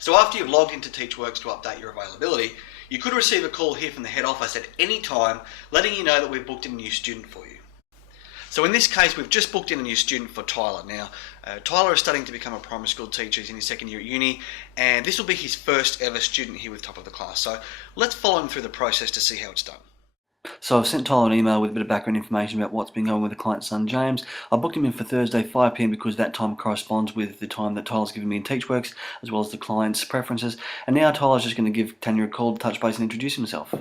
So after you've logged into TeachWorks to update your availability, you could receive a call here from the head office at any time letting you know that we've booked in a new student for you. So in this case, we've just booked in a new student for Tyler. Now, Tyler is studying to become a primary school teacher. He's in his second year at uni, and this will be his first ever student here with Top of the Class. So let's follow him through the process to see how it's done. So I've sent Tyler an email with a bit of background information about what's been going on with the client's son, James. I booked him in for Thursday, 5 p.m, because that time corresponds with the time that Tyler's given me in TeachWorks, as well as the client's preferences. And now Tyler's just going to give Tanya a call to touch base and introduce himself.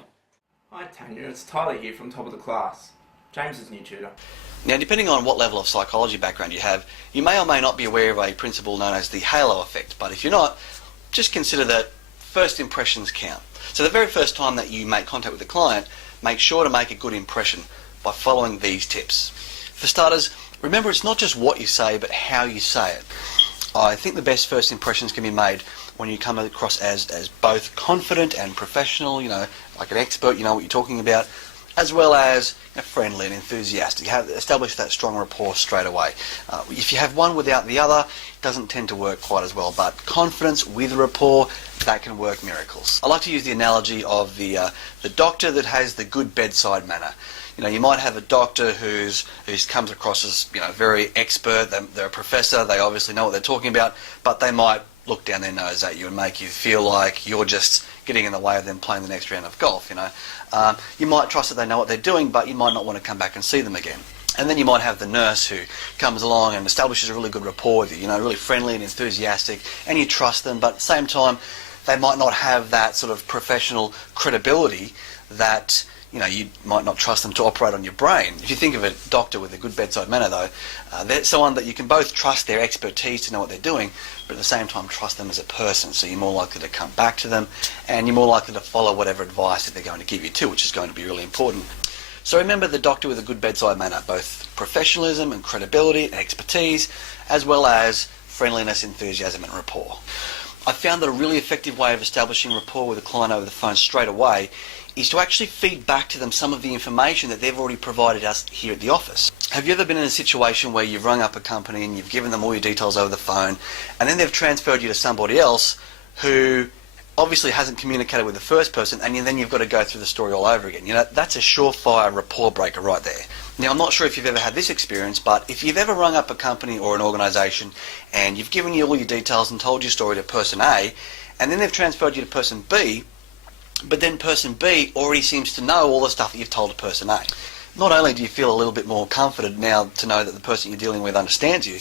Hi Tanya, it's Tyler here from Top of the Class, James's new tutor. Now, depending on what level of psychology background you have, you may or may not be aware of a principle known as the halo effect. But if you're not, just consider that first impressions count. So the very first time that you make contact with the client, make sure to make a good impression by following these tips. For starters, remember it's not just what you say, but how you say it. I think the best first impressions can be made when you come across as both confident and professional, like an expert, you know what you're talking about, as well as friendly and enthusiastic. Establish that strong rapport straight away. If you have one without the other, it doesn't tend to work quite as well, but confidence with rapport, that can work miracles. I like to use the analogy of the doctor that has the good bedside manner. You might have a doctor who comes across as very expert. They're a professor. They obviously know what they're talking about, but they might look down their nose at you and make you feel like you're just getting in the way of them playing the next round of golf. You might trust that they know what they're doing, but you might not want to come back and see them again. And then you might have the nurse who comes along and establishes a really good rapport with you, really friendly and enthusiastic, and you trust them, but at the same time, they might not have that sort of professional credibility that you might not trust them to operate on your brain. If you think of a doctor with a good bedside manner, though, they're someone that you can both trust their expertise to know what they're doing, but at the same time trust them as a person. So you're more likely to come back to them, and you're more likely to follow whatever advice that they're going to give you too, which is going to be really important. So remember the doctor with a good bedside manner, both professionalism and credibility and expertise, as well as friendliness, enthusiasm and rapport. I found that a really effective way of establishing rapport with a client over the phone straight away is to actually feed back to them some of the information that they've already provided us here at the office. Have you ever been in a situation where you've rung up a company and you've given them all your details over the phone, and then they've transferred you to somebody else who obviously hasn't communicated with the first person, and then you've got to go through the story all over again? That's a surefire rapport breaker right there. Now, I'm not sure if you've ever had this experience, but if you've ever rung up a company or an organisation and you've given you all your details and told your story to person A, and then they've transferred you to person B, but then person B already seems to know all the stuff that you've told to person A. Not only do you feel a little bit more confident now to know that the person you're dealing with understands you,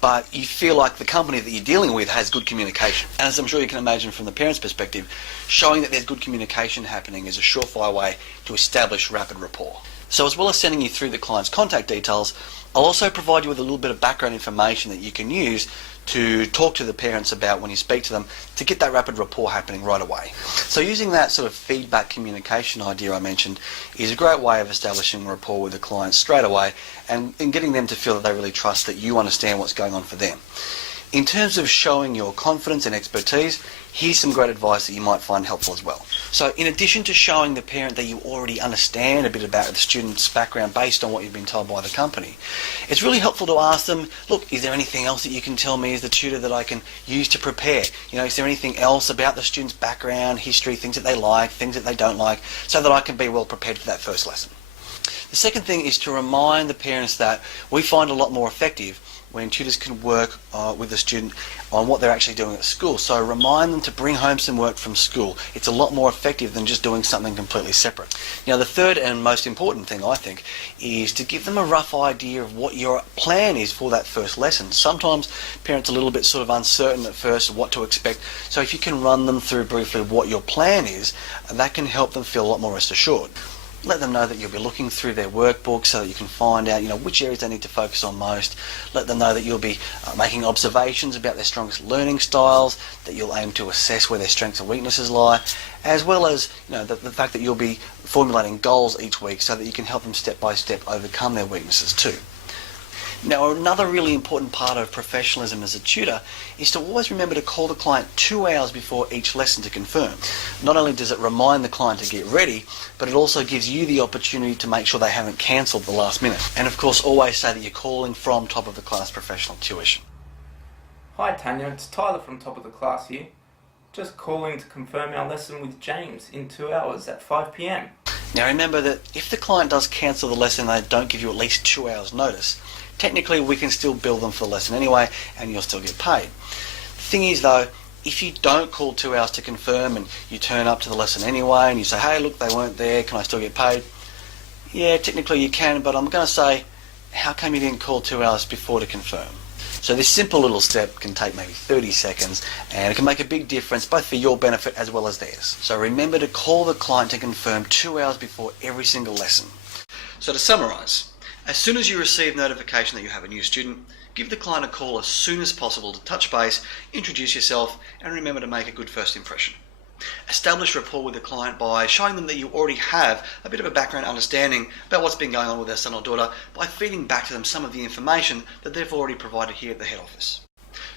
but you feel like the company that you're dealing with has good communication. And as I'm sure you can imagine from the parent's perspective, showing that there's good communication happening is a surefire way to establish rapid rapport. So as well as sending you through the client's contact details, I'll also provide you with a little bit of background information that you can use to talk to the parents about when you speak to them to get that rapid rapport happening right away. So using that sort of feedback communication idea I mentioned is a great way of establishing rapport with the client straight away and getting them to feel that they really trust that you understand what's going on for them. In terms of showing your confidence and expertise, here's some great advice that you might find helpful as well. So in addition to showing the parent that you already understand a bit about the student's background based on what you've been told by the company, it's really helpful to ask them, look, is there anything else that you can tell me as the tutor that I can use to prepare? Is there anything else about the student's background, history, things that they like, things that they don't like, so that I can be well prepared for that first lesson? The second thing is to remind the parents that we find a lot more effective when tutors can work with the student on what they're actually doing at school. So remind them to bring home some work from school. It's a lot more effective than just doing something completely separate. Now, the third and most important thing, I think, is to give them a rough idea of what your plan is for that first lesson. Sometimes parents are a little bit sort of uncertain at first of what to expect. So if you can run them through briefly what your plan is, that can help them feel a lot more rest assured. Let them know that you'll be looking through their workbook so that you can find out, which areas they need to focus on most. Let them know that you'll be making observations about their strongest learning styles, that you'll aim to assess where their strengths and weaknesses lie, as well as the fact that you'll be formulating goals each week so that you can help them step by step overcome their weaknesses too. Now, another really important part of professionalism as a tutor is to always remember to call the client 2 hours before each lesson to confirm. Not only does it remind the client to get ready, but it also gives you the opportunity to make sure they haven't cancelled the last minute. And of course, always say that you're calling from Top of the Class Professional Tuition. Hi Tanya, it's Tyler from Top of the Class here. Just calling to confirm our lesson with James in 2 hours at 5 p.m. Now remember that if the client does cancel the lesson and they don't give you at least 2 hours notice, technically we can still bill them for the lesson anyway and you'll still get paid. The thing is though, if you don't call 2 hours to confirm and you turn up to the lesson anyway and you say, hey look, they weren't there, can I still get paid? Yeah, technically you can, but I'm going to say, how come you didn't call 2 hours before to confirm? So this simple little step can take maybe 30 seconds and it can make a big difference both for your benefit as well as theirs. So remember to call the client to confirm 2 hours before every single lesson. So to summarise, as soon as you receive notification that you have a new student, give the client a call as soon as possible to touch base, introduce yourself and remember to make a good first impression. Establish rapport with the client by showing them that you already have a bit of a background understanding about what's been going on with their son or daughter by feeding back to them some of the information that they've already provided here at the head office.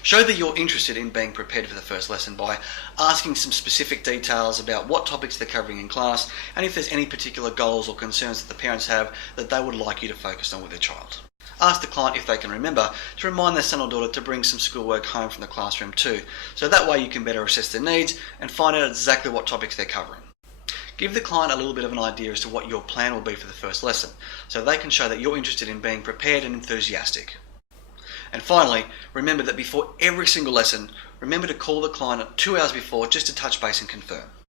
Show that you're interested in being prepared for the first lesson by asking some specific details about what topics they're covering in class and if there's any particular goals or concerns that the parents have that they would like you to focus on with their child. Ask the client if they can remember to remind their son or daughter to bring some schoolwork home from the classroom too, so that way you can better assess their needs and find out exactly what topics they're covering. Give the client a little bit of an idea as to what your plan will be for the first lesson, so they can show that you're interested in being prepared and enthusiastic. And finally, remember that before every single lesson, remember to call the client 2 hours before just to touch base and confirm.